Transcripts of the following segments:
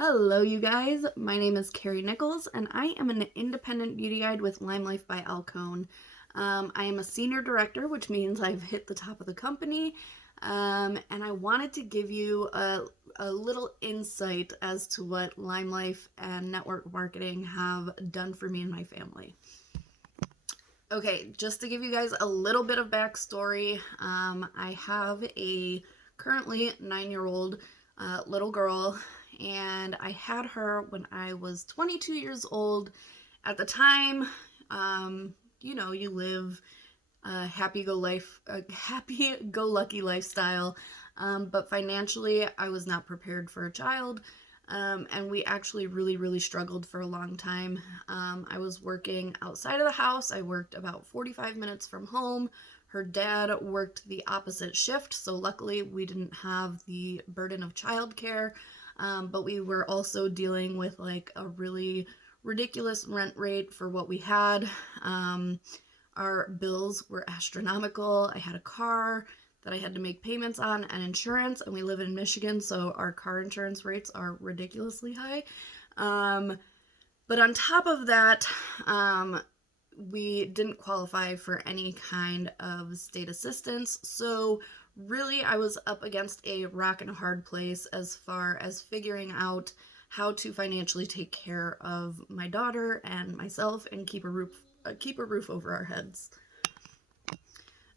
Hello, you guys. My name is Carrie Nichols, and I am an independent beauty guide with LimeLife by Alcone. I am a senior director, which means I've hit the top of the company, and I wanted to give you a little insight as to what LimeLife and Network Marketing have done for me and my family. Okay, just to give you guys a little bit of backstory, I have a currently 9-year-old little girl, and I had her when I was 22 years old. At the time, you live a happy-go-lucky lifestyle, but financially, I was not prepared for a child. And we actually really struggled for a long time. I was working outside of the house. I worked about 45 minutes from home. Her dad worked the opposite shift, so luckily we didn't have the burden of childcare, but we were also dealing with like a really ridiculous rent rate for what we had. Our bills were astronomical. I had a car that I had to make payments on and insurance, and we live in Michigan, so our car insurance rates are ridiculously high. But on top of that, we didn't qualify for any kind of state assistance, so really I was up against a rock and a hard place as far as figuring out how to financially take care of my daughter and myself and keep a roof over our heads.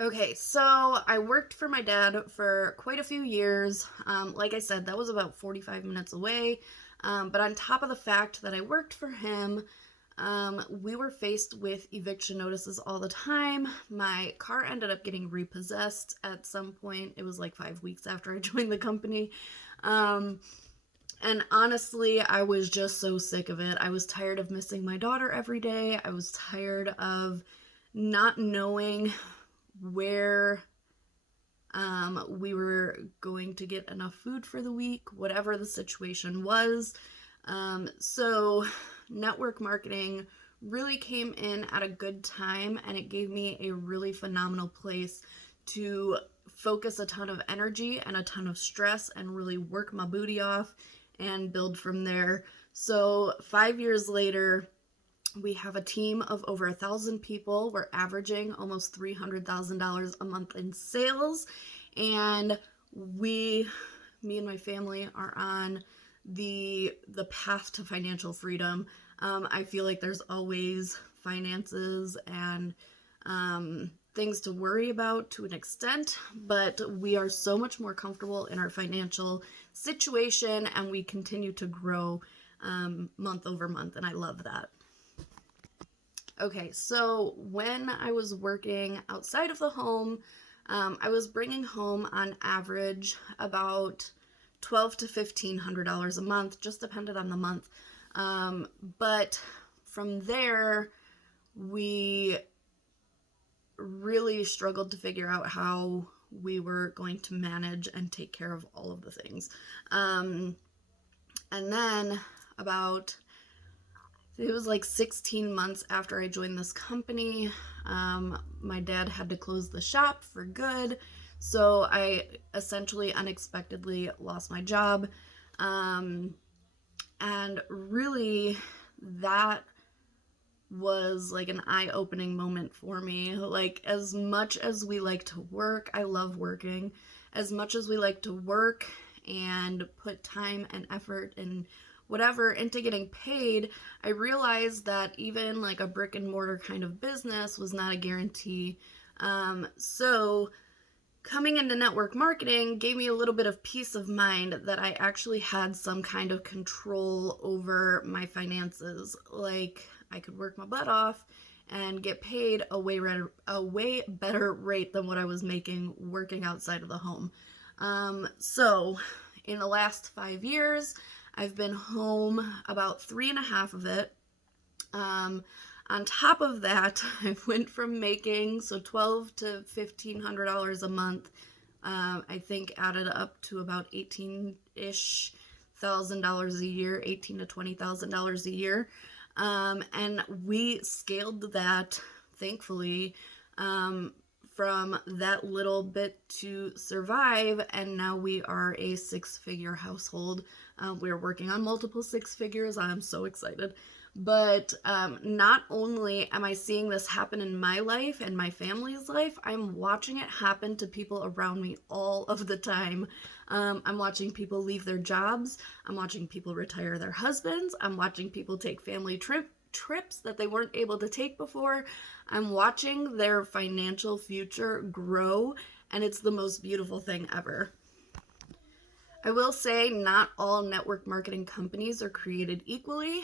Okay, so I worked for my dad for quite a few years. Like I said, that was about 45 minutes away. But on top of the fact that I worked for him, we were faced with eviction notices all the time. My car ended up getting repossessed at some point. It was like 5 weeks after I joined the company. And honestly, I was just so sick of it. I was tired of missing my daughter every day. I was tired of not knowing where we were going to get enough food for the week, whatever the situation was. So network marketing really came in at a good time, and it gave me a really phenomenal place to focus a ton of energy and a ton of stress and really work my booty off and build from there. So 5 years later, we have a team of over 1,000 people. We're averaging almost $300,000 a month in sales, and me and my family are on the path to financial freedom. I feel like there's always finances and things to worry about to an extent, but we are so much more comfortable in our financial situation, and we continue to grow month over month, and I love that. Okay, so when I was working outside of the home, I was bringing home on average about $1,200 to $1,500 a month, just depended on the month. But from there, we really struggled to figure out how we were going to manage and take care of all of the things. And then it was like 16 months after I joined this company, my dad had to close the shop for good, so I essentially unexpectedly lost my job, and really that was like an eye-opening moment for me. Like, as much as we like to work, I love working, as much as we like to work and put time and effort and whatever into getting paid, I realized that even like a brick and mortar kind of business was not a guarantee. So coming into network marketing gave me a little bit of peace of mind that I actually had some kind of control over my finances. Like, I could work my butt off and get paid a way better rate than what I was making working outside of the home. So in the last 5 years, I've been home about 3.5 of it. On top of that, I went from making $1,200 to $1,500 a month. I think added up to about $18-ish thousand a year, $18,000 to $20,000 a year. And we scaled that, thankfully, from that little bit to survive, and now we are a 6-figure household. We're working on multiple 6 figures. I'm so excited. But not only am I seeing this happen in my life and my family's life, I'm watching it happen to people around me all of the time. I'm watching people leave their jobs. I'm watching people retire their husbands. I'm watching people take family trips that they weren't able to take before. I'm watching their financial future grow, and it's the most beautiful thing ever. I will say not all network marketing companies are created equally.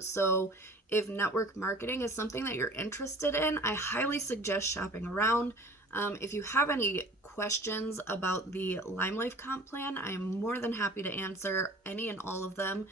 So if network marketing is something that you're interested in, I highly suggest shopping around. If you have any questions about the LimeLife comp plan, I am more than happy to answer any and all of them.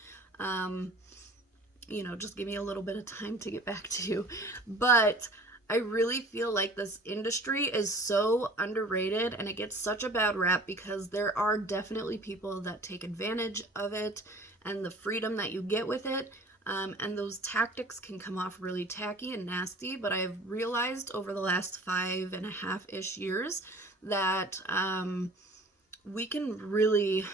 Just give me a little bit of time to get back to you. But I really feel like this industry is so underrated, and it gets such a bad rap because there are definitely people that take advantage of it and the freedom that you get with it. And those tactics can come off really tacky and nasty, but I've realized over the last 5.5-ish years that we can really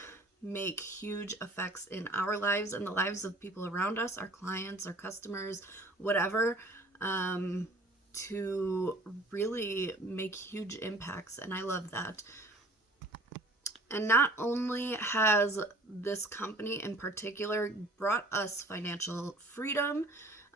make huge effects in our lives and the lives of people around us, our clients, our customers, whatever, to really make huge impacts. And I love that. And not only has this company in particular brought us financial freedom,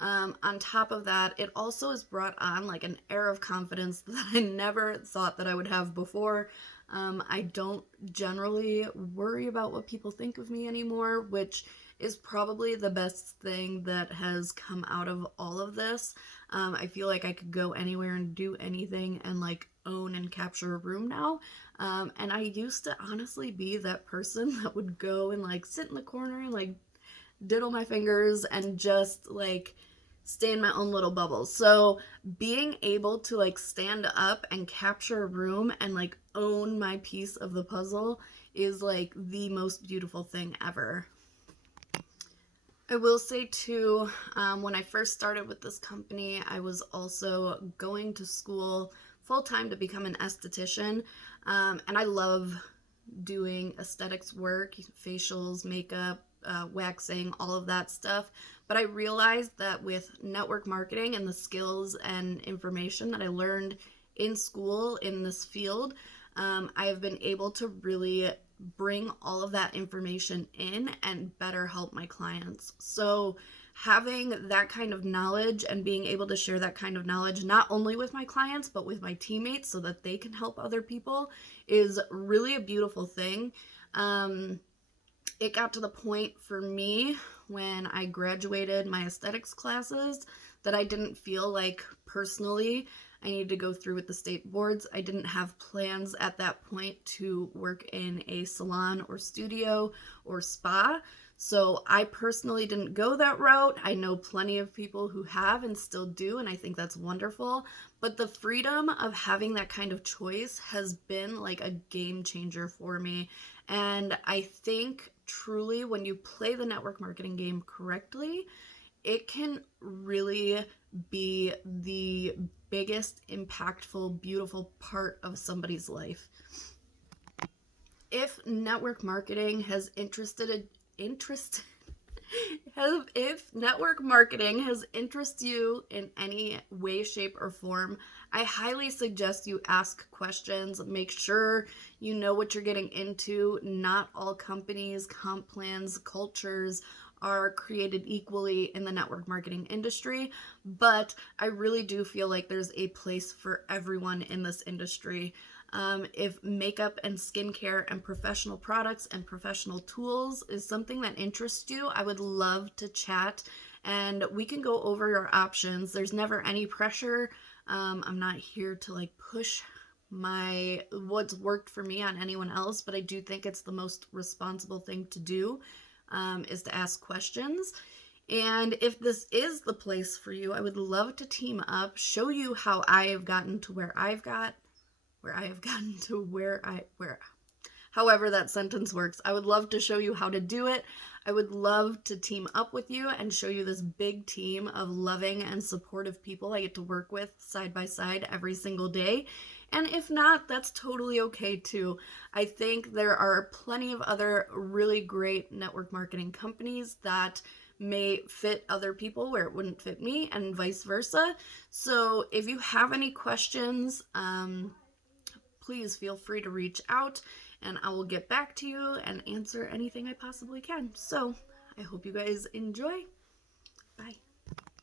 on top of that, it also has brought on like an air of confidence that I never thought that I would have before. I don't generally worry about what people think of me anymore, which is probably the best thing that has come out of all of this. I feel like I could go anywhere and do anything and like own and capture a room now. And I used to honestly be that person that would go and like sit in the corner and like diddle my fingers and just like stay in my own little bubble. So being able to like stand up and capture a room and like own my piece of the puzzle is like the most beautiful thing ever. I will say too, when I first started with this company, I was also going to school full time to become an esthetician. And I love doing aesthetics work, facials, makeup, waxing, all of that stuff. But I realized that with network marketing and the skills and information that I learned in school in this field, I have been able to really bring all of that information in and better help my clients. So having that kind of knowledge and being able to share that kind of knowledge not only with my clients but with my teammates so that they can help other people is really a beautiful thing. It got to the point for me when I graduated my aesthetics classes that I didn't feel like personally I needed to go through with the state boards. I didn't have plans at that point to work in a salon or studio or spa. So I personally didn't go that route. I know plenty of people who have and still do, and I think that's wonderful. But the freedom of having that kind of choice has been like a game changer for me. And I think truly when you play the network marketing game correctly, it can really be the biggest, impactful, beautiful part of somebody's life. If network marketing has if network marketing has interested you in any way, shape, or form, I highly suggest you ask questions. Make sure you know what you're getting into. Not all companies, comp plans, cultures are created equally in the network marketing industry, but I really do feel like there's a place for everyone in this industry. If makeup and skincare and professional products and professional tools is something that interests you, I would love to chat and we can go over your options. There's never any pressure. I'm not here to like push what's worked for me on anyone else, but I do think it's the most responsible thing to do, is to ask questions. And if this is the place for you, I would love to team up, show you how I have gotten to where I have gotten to however that sentence works. I would love to show you how to do it. I would love to team up with you and show you this big team of loving and supportive people I get to work with side by side every single day. And if not, that's totally okay too. I think there are plenty of other really great network marketing companies that may fit other people where it wouldn't fit me, and vice versa. So if you have any questions, please feel free to reach out and I will get back to you and answer anything I possibly can. So I hope you guys enjoy. Bye.